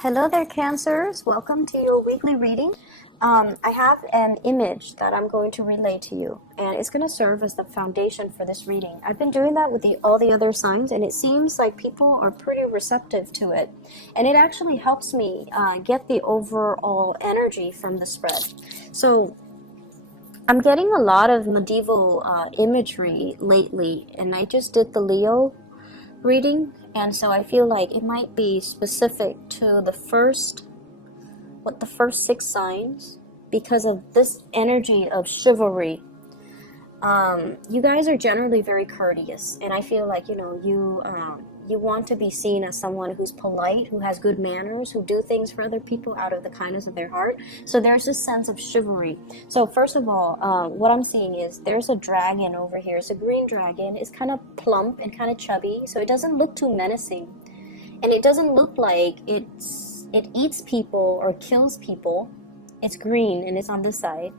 Hello there, Cancers. Welcome to your weekly reading. I have an image that I'm going to relay to you, and it's going to serve as the foundation for this reading. I've been doing that with all the other signs, and it seems like people are pretty receptive to it. And it actually helps me get the overall energy from the spread. So I'm getting a lot of medieval imagery lately, and I just did the Leo reading, and so I feel like it might be specific to the first 6 signs because of this energy of chivalry. You guys are generally very courteous, and I feel like you want to be seen as someone who's polite, who has good manners, who do things for other people out of the kindness of their heart. So there's this sense of chivalry. So first of all, what I'm seeing is there's a dragon over here. It's a green dragon. It's kind of plump and kind of chubby, so it doesn't look too menacing, and it doesn't look like it eats people or kills people. It's green and it's on this side.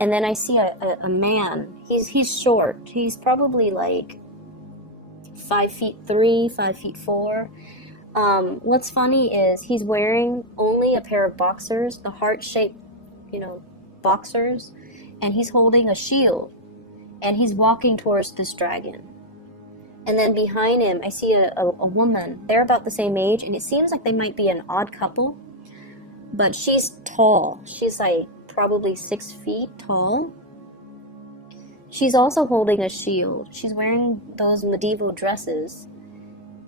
And then I see a man. He's short. He's probably like 5'3", 5'4". What's funny is he's wearing only a pair of boxers, the heart-shaped, boxers, and he's holding a shield, and he's walking towards this dragon. And then behind him, I see a woman. They're about the same age, and it seems like they might be an odd couple, but she's tall. She's like probably 6 feet tall. She's also holding a shield. She's wearing those medieval dresses,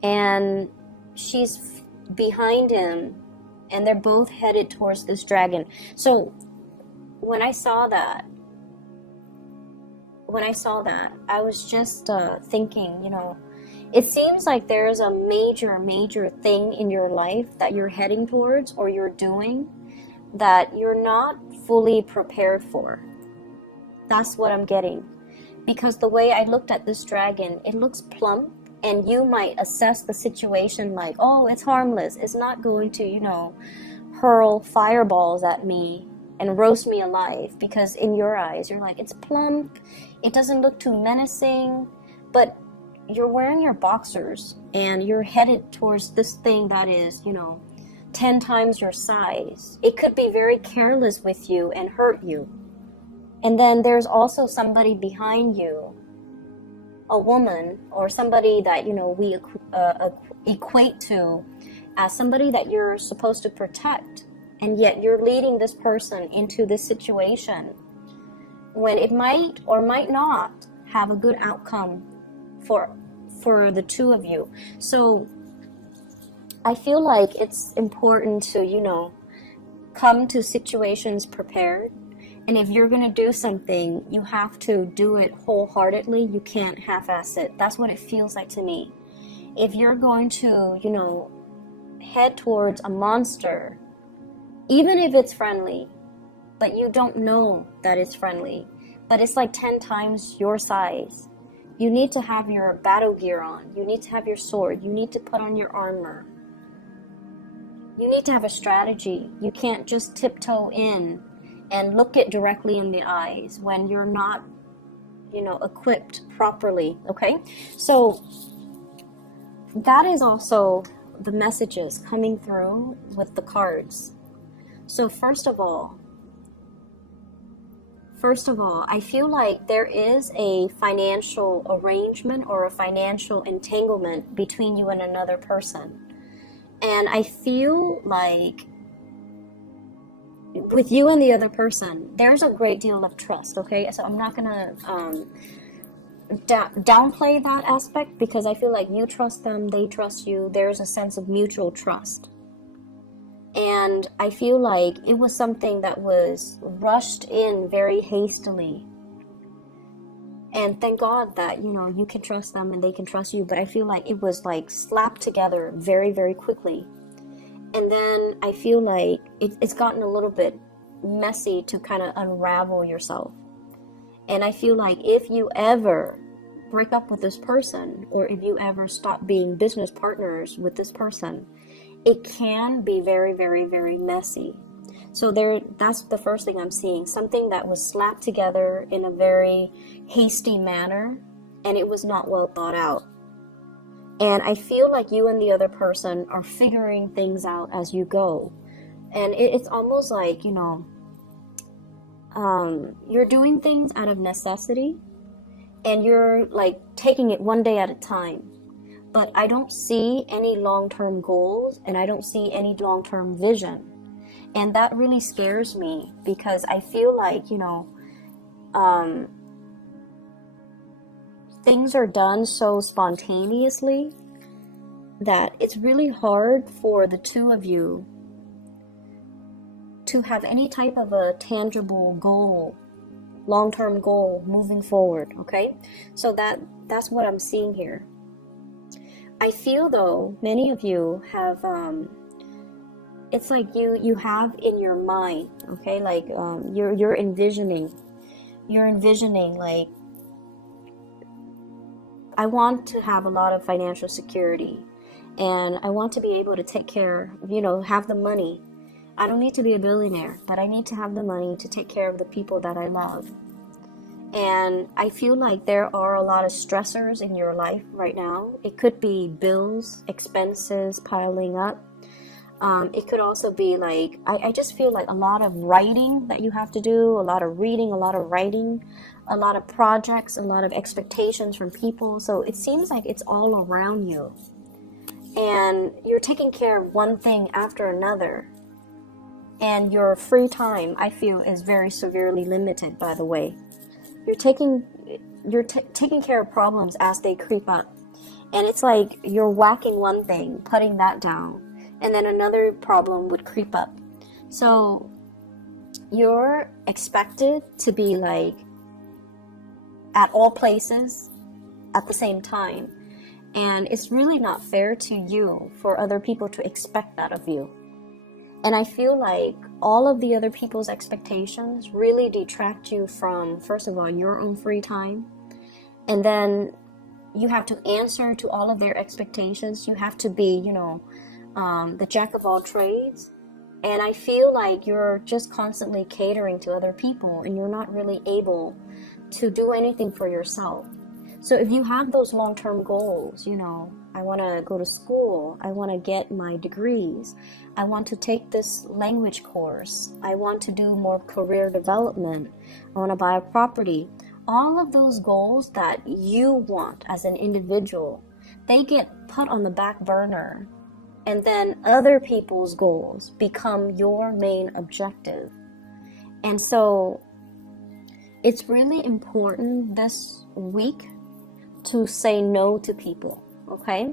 and she's behind him, and they're both headed towards this dragon. So when I saw that, I was just thinking, it seems like there's a major thing in your life that you're heading towards or you're doing that you're not fully prepared for. That's what I'm getting. Because the way I looked at this dragon, it looks plump, and you might assess the situation like, oh, it's harmless. It's not going to, hurl fireballs at me and roast me alive, because in your eyes, you're like, it's plump. It doesn't look too menacing, but you're wearing your boxers and you're headed towards this thing that is, 10 times your size. It could be very careless with you and hurt you. And then there's also somebody behind you, a woman or somebody that, we equate to as somebody that you're supposed to protect. And yet you're leading this person into this situation when it might or might not have a good outcome for the two of you. So I feel like it's important to, come to situations prepared. And if you're going to do something, you have to do it wholeheartedly. You can't half-ass it. That's what it feels like to me. If you're going to, head towards a monster, even if it's friendly, but you don't know that it's friendly, but it's like 10 times your size, you need to have your battle gear on. You need to have your sword. You need to put on your armor. You need to have a strategy. You can't just tiptoe in and look it directly in the eyes when you're not, equipped properly, okay? So that is also the messages coming through with the cards. So first of all, I feel like there is a financial arrangement or a financial entanglement between you and another person. And I feel like with you and the other person, there's a great deal of trust, okay? So I'm not going to downplay that aspect, because I feel like you trust them, they trust you. There's a sense of mutual trust. And I feel like it was something that was rushed in very hastily. And thank God that, you can trust them and they can trust you. But I feel like it was like slapped together very, very quickly. And then I feel like it's gotten a little bit messy to kind of unravel yourself. And I feel like if you ever break up with this person, or if you ever stop being business partners with this person, it can be very, very, very messy. So that's the first thing I'm seeing. Something that was slapped together in a very hasty manner, and it was not well thought out. And I feel like you and the other person are figuring things out as you go. And it's almost like, you're doing things out of necessity, and you're like taking it one day at a time. But I don't see any long-term goals, and I don't see any long-term vision. And that really scares me, because I feel like, things are done so spontaneously that it's really hard for the two of you to have any type of a tangible goal, long-term goal moving forward, okay? So that's what I'm seeing here. I feel, though, many of you have, it's like you have in your mind, okay, like you're envisioning, like, I want to have a lot of financial security, and I want to be able to take care, have the money. I don't need to be a billionaire, but I need to have the money to take care of the people that I love. And I feel like there are a lot of stressors in your life right now. It could be bills, expenses piling up. It could also be like, I just feel like a lot of writing that you have to do, a lot of reading, a lot of writing, a lot of projects, a lot of expectations from people. So it seems like it's all around you. And you're taking care of one thing after another. And your free time, I feel, is very severely limited, by the way. You're taking care of problems as they creep up. And it's like you're whacking one thing, putting that down, and then another problem would creep up. So you're expected to be like at all places at the same time. And it's really not fair to you for other people to expect that of you. And I feel like all of the other people's expectations really detract you from, first of all, your own free time. And then you have to answer to all of their expectations. You have to be, the jack of all trades. And I feel like you're just constantly catering to other people, and you're not really able to do anything for yourself. So if you have those long-term goals, I want to go to school, I want to get my degrees, I want to take this language course, I want to do more career development, I want to buy a property. All of those goals that you want as an individual, they get put on the back burner. And then other people's goals become your main objective. And so it's really important this week to say no to people, okay?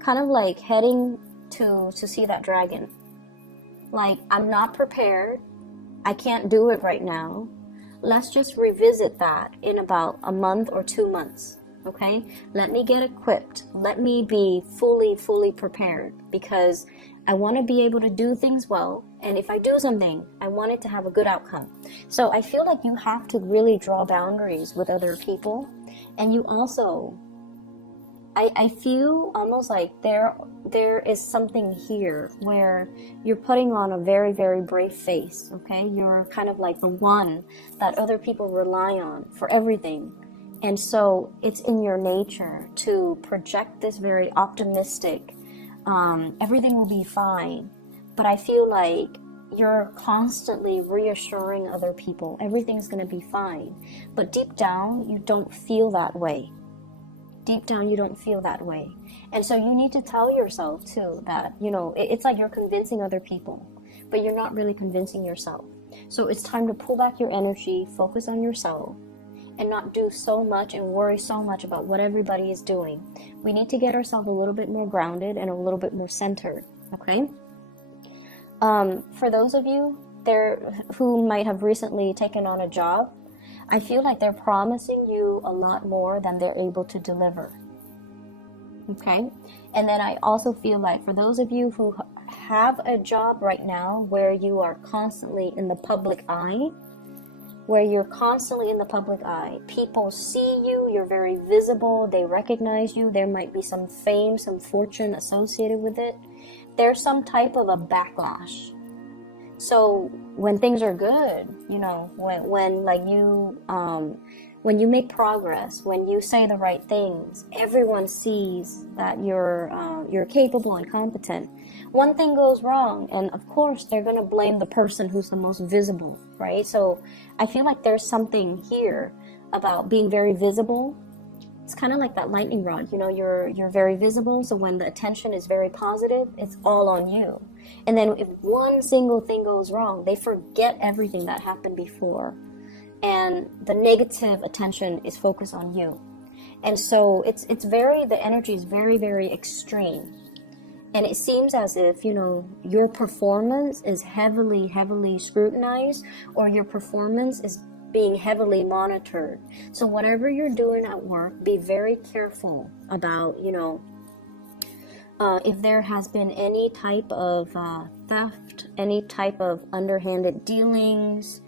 Kind of like heading to see that dragon. Like, I'm not prepared. I can't do it right now. Let's just revisit that in about a month or 2 months, okay? Let me get equipped. Let me be fully prepared, because I want to be able to do things well. And if I do something, I want it to have a good outcome. So I feel like you have to really draw boundaries with other people. And you also, I feel almost like there is something here where you're putting on a very brave face, okay? You're kind of like the one that other people rely on for everything. And so it's in your nature to project this very optimistic, everything will be fine. But I feel like you're constantly reassuring other people everything's going to be fine. But deep down, you don't feel that way. Deep down, you don't feel that way. And so you need to tell yourself, too, that, it's like you're convincing other people, but you're not really convincing yourself. So it's time to pull back your energy, focus on yourself, and not do so much and worry so much about what everybody is doing. We need to get ourselves a little bit more grounded and a little bit more centered, okay? For those of you there who might have recently taken on a job, I feel like they're promising you a lot more than they're able to deliver, okay? And then I also feel like for those of you who have a job right now where you are constantly in the public eye, people see you, you're very visible, they recognize you, there might be some fame, some fortune associated with it. There's some type of a backlash. So when things are good, when like you when you make progress, when you say the right things, everyone sees that you're capable and competent. One thing goes wrong, and of course they're going to blame the person who's the most visible, right? So I feel like there's something here about being very visible. It's kind of like that lightning rod, you know, you're very visible, so when the attention is very positive, it's all on you. And then if one single thing goes wrong, they forget everything that happened before, and the negative attention is focused on you. And so it's very, the energy is very, very extreme. And it seems as if, you know, your performance is heavily scrutinized, or your performance is being heavily monitored. So whatever you're doing at work, be very careful about, you know, if there has been any type of theft, any type of underhanded dealings,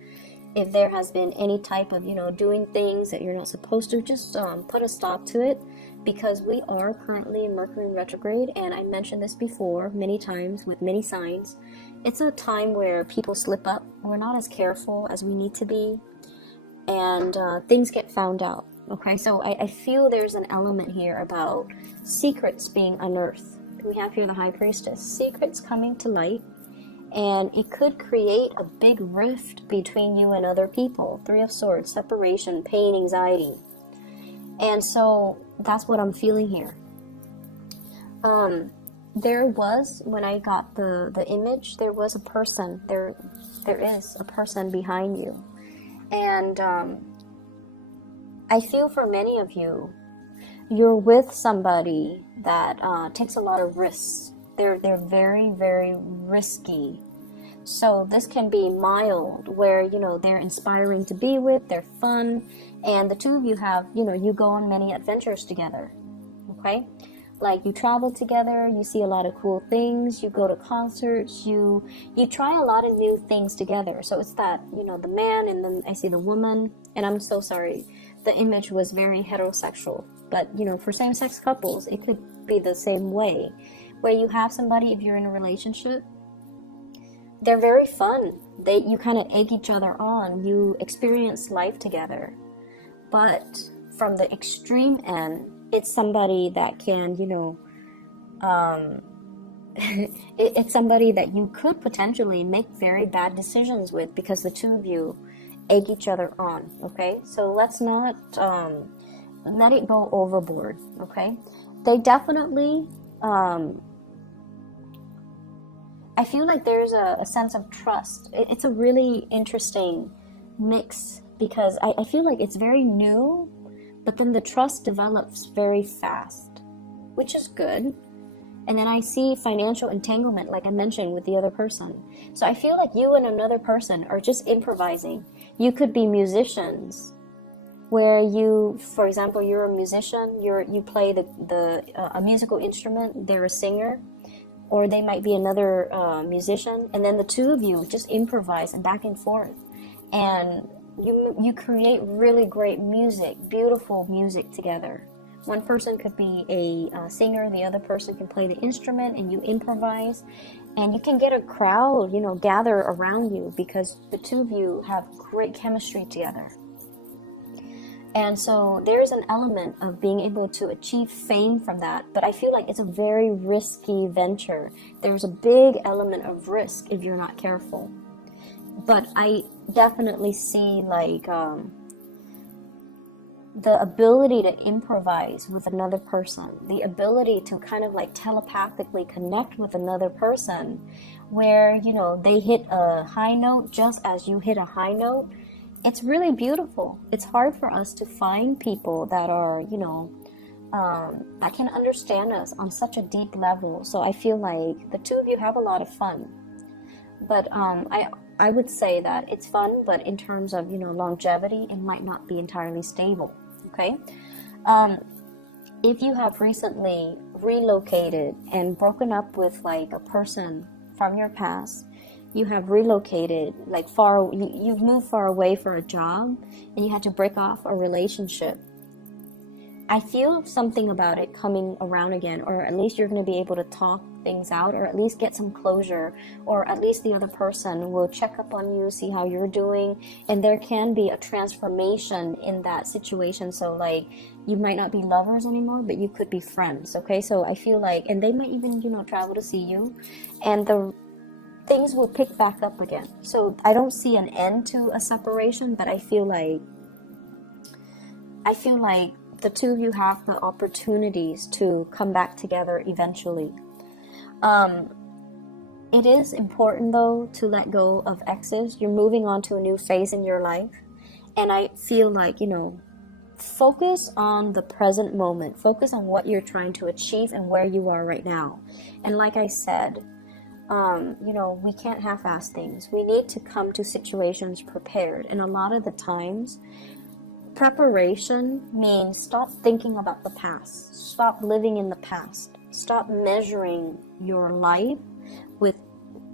if there has been any type of, you know, doing things that you're not supposed to, just put a stop to it, because we are currently in Mercury in retrograde, and I mentioned this before many times with many signs. It's a time where people slip up, we're not as careful as we need to be, and things get found out. Okay, so I feel there's an element here about secrets being unearthed. We have here the High Priestess, secrets coming to light, and it could create a big rift between you and other people. Three of Swords, separation, pain, anxiety. And so that's what I'm feeling here. There was, when I got the image, there was a person, there is a person behind you. And I feel for many of you, you're with somebody that takes a lot of risks. They're very, very risky. So this can be mild, where, you know, they're inspiring to be with, they're fun, and the two of you have, you know, you go on many adventures together, okay? Like, you travel together, you see a lot of cool things, you go to concerts, you try a lot of new things together. So it's that, you know, the man, and then I see the woman, and I'm so sorry, the image was very heterosexual, but, you know, for same-sex couples, it could be the same way, where you have somebody, if you're in a relationship, they're very fun. You kind of egg each other on. You experience life together. But from the extreme end, it's somebody that can, you know, it's somebody that you could potentially make very bad decisions with, because the two of you egg each other on, okay? So let's not let it go overboard, okay? They definitely... I feel like there's a sense of trust. It's a really interesting mix, because I feel like it's very new, but then the trust develops very fast, which is good. And then I see financial entanglement, like I mentioned, with the other person. So I feel like you and another person are just improvising. You could be musicians, where you, for example, you're a musician, you play a musical instrument, they're a singer, or they might be another musician, and then the two of you just improvise and back and forth, and you create really great music, beautiful music together. One person could be a singer, the other person can play the instrument, and you improvise, and you can get a crowd, you know, gather around you, because the two of you have great chemistry together. And so there's an element of being able to achieve fame from that, but I feel like it's a very risky venture. There's a big element of risk if you're not careful. But I definitely see, like, the ability to improvise with another person, the ability to kind of like telepathically connect with another person, where, you know, they hit a high note just as you hit a high note. It's really beautiful. It's hard for us to find people that are, you know, that can understand us on such a deep level. So I feel like the two of you have a lot of fun. But I would say that it's fun, but in terms of, you know, longevity, it might not be entirely stable. Okay? If you have recently relocated and broken up with like a person from your past, you have relocated like far, you've moved far away for a job, and you had to break off a relationship, I feel something about it coming around again, or at least you're going to be able to talk things out, or at least get some closure, or at least the other person will check up on you, see how you're doing, and there can be a transformation in that situation. So like, you might not be lovers anymore, but you could be friends, okay? So I feel like, and they might even, you know, travel to see you, and the things will pick back up again. So I don't see an end to a separation, but I feel like the two of you have the opportunities to come back together eventually. It is important though to let go of exes. You're moving on to a new phase in your life, and I feel like, you know, focus on the present moment. Focus on what you're trying to achieve and where you are right now. And like I said, you know, we can't half-ass things. We need to come to situations prepared, and a lot of the times preparation means stop thinking about the past. Stop living in the past. Stop measuring your life with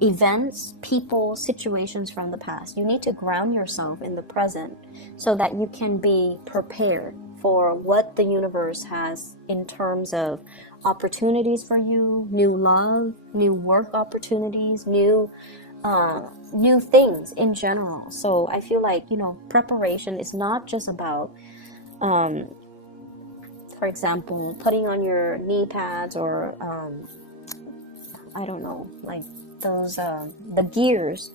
events, people, situations from the past. You need to ground yourself in the present so that you can be prepared for what the universe has in terms of opportunities for you, new love, new work opportunities, new things in general. So I feel like, you know, preparation is not just about, for example, putting on your knee pads or, I don't know, like those, the gears,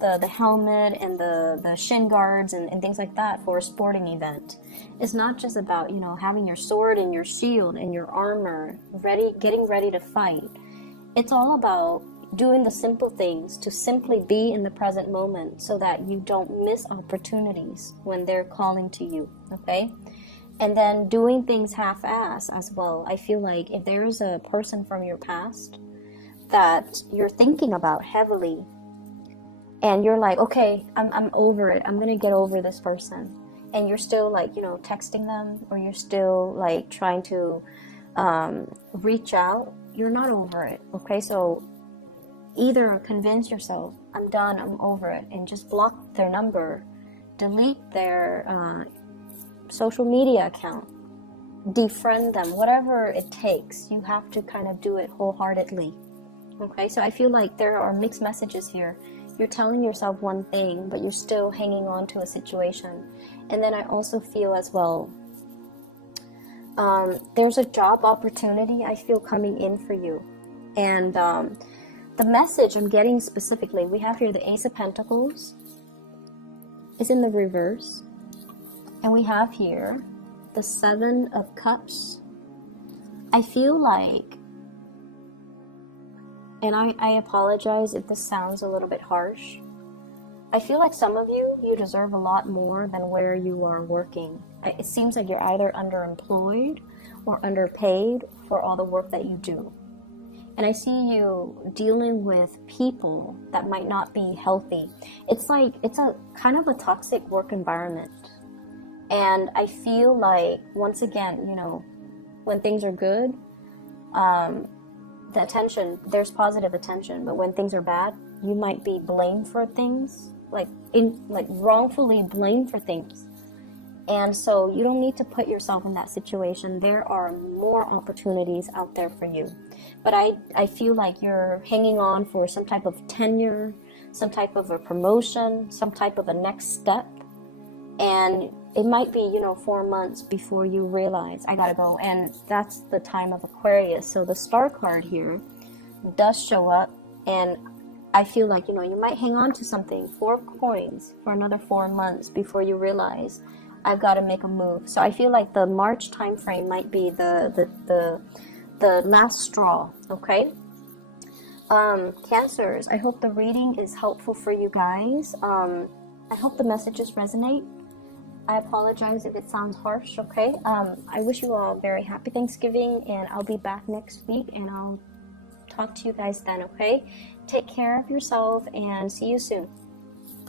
the helmet and the shin guards and things like that for a sporting event. It's not just about, you know, having your sword and your shield and your armor ready, getting ready to fight. It's all about doing the simple things to simply be in the present moment so that you don't miss opportunities when they're calling to you, okay? And then doing things half-ass as well. I feel like if there's a person from your past that you're thinking about heavily, and you're like, okay, I'm over it, I'm gonna get over this person, and you're still like, you know, texting them, or you're still like trying to reach out, you're not over it, okay? So either convince yourself, I'm done, I'm over it, and just block their number, delete their social media account, defriend them, whatever it takes. You have to kind of do it wholeheartedly, okay? So I feel like there are mixed messages here. You're telling yourself one thing, but you're still hanging on to a situation. And then I also feel as well, there's a job opportunity I feel coming in for you. And the message I'm getting specifically, we have here the Ace of Pentacles is in the reverse. And we have here the Seven of Cups. I feel like, and I apologize if this sounds a little bit harsh, I feel like some of you deserve a lot more than where you are working. It seems like you're either underemployed or underpaid for all the work that you do. And I see you dealing with people that might not be healthy. It's like, it's a kind of a toxic work environment. And I feel like, once again, you know, when things are good, the attention, there's positive attention, but when things are bad, you might be blamed for things, like wrongfully blamed for things. And so you don't need to put yourself in that situation. There are more opportunities out there for you. But I feel like you're hanging on for some type of tenure, some type of a promotion, some type of a next step. And it might be, you know, 4 months before you realize, I gotta go. And that's the time of Aquarius. So the star card here does show up. And I feel like, you know, you might hang on to something, 4 coins, for another 4 months before you realize, I've got to make a move. So I feel like the March time frame might be the last straw, okay? Cancers, I hope the reading is helpful for you guys. I hope the messages resonate. I apologize if it sounds harsh, okay? I wish you all a very happy Thanksgiving, and I'll be back next week, and I'll talk to you guys then, okay? Take care of yourself, and see you soon.